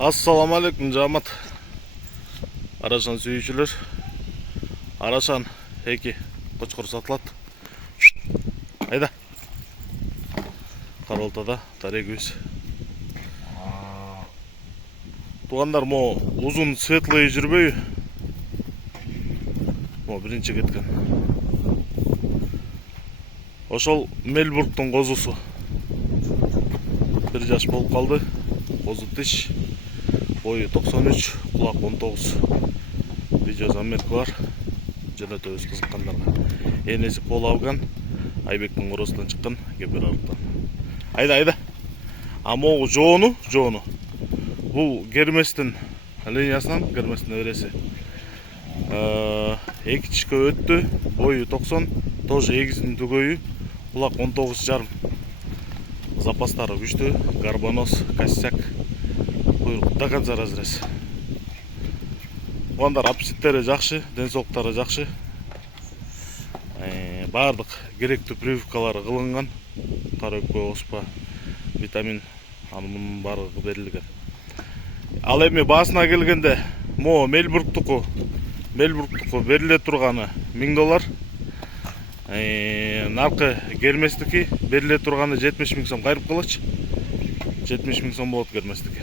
Assalamu alaikum жамат. Арашан сүйүүчүлөр. Арашан эки кочкор сатылат. Айда. Каролтада тарегибиз. Тугандар, мо узун светлый жүрбөй. Мо биринчи кеткен. Ошол Мельбургтун козусу. 1 жаш болуп калды. Козу тиш. Boyu 93, kulak 19. Видео замерки бар. Жөнөтөбүз кызыккандарга. Энеси Пол Афган, Айбектин коросунан чыккан кепер арыктан. Айда. А могу жоону. Бул Герместин линиясынан, Герместин эреси. Эки чишке өттү, бою 90, тоже эгизин түгөйү, kulak 19,5. Запастары күчтүү, гарбонос, косяк. До конца разрез. Угандар аппетиттери жакшы, ден соолуктары жакшы. Бардык керектүү прививкалары кылынган. Тарөккө, оспа, витамин, анын бардыгы берилген. Ал эми баасына келгенде, мо Мельбургтуку бериле турганы $1000. Наркы Герместики бериле турганы 70 000 сом кайрып калачы. 70 000 сом болот Герместики.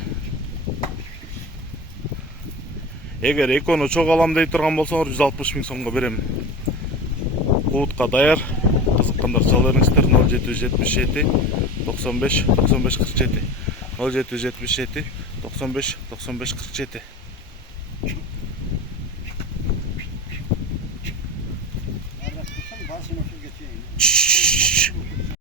Эгер экөөнү чогуу алам дей турган болсоңор 160 000 сомго берем. Куутка даяр. Кызыккандар чала бериңиздер. 0777 95 95 47 0777 95 95 47.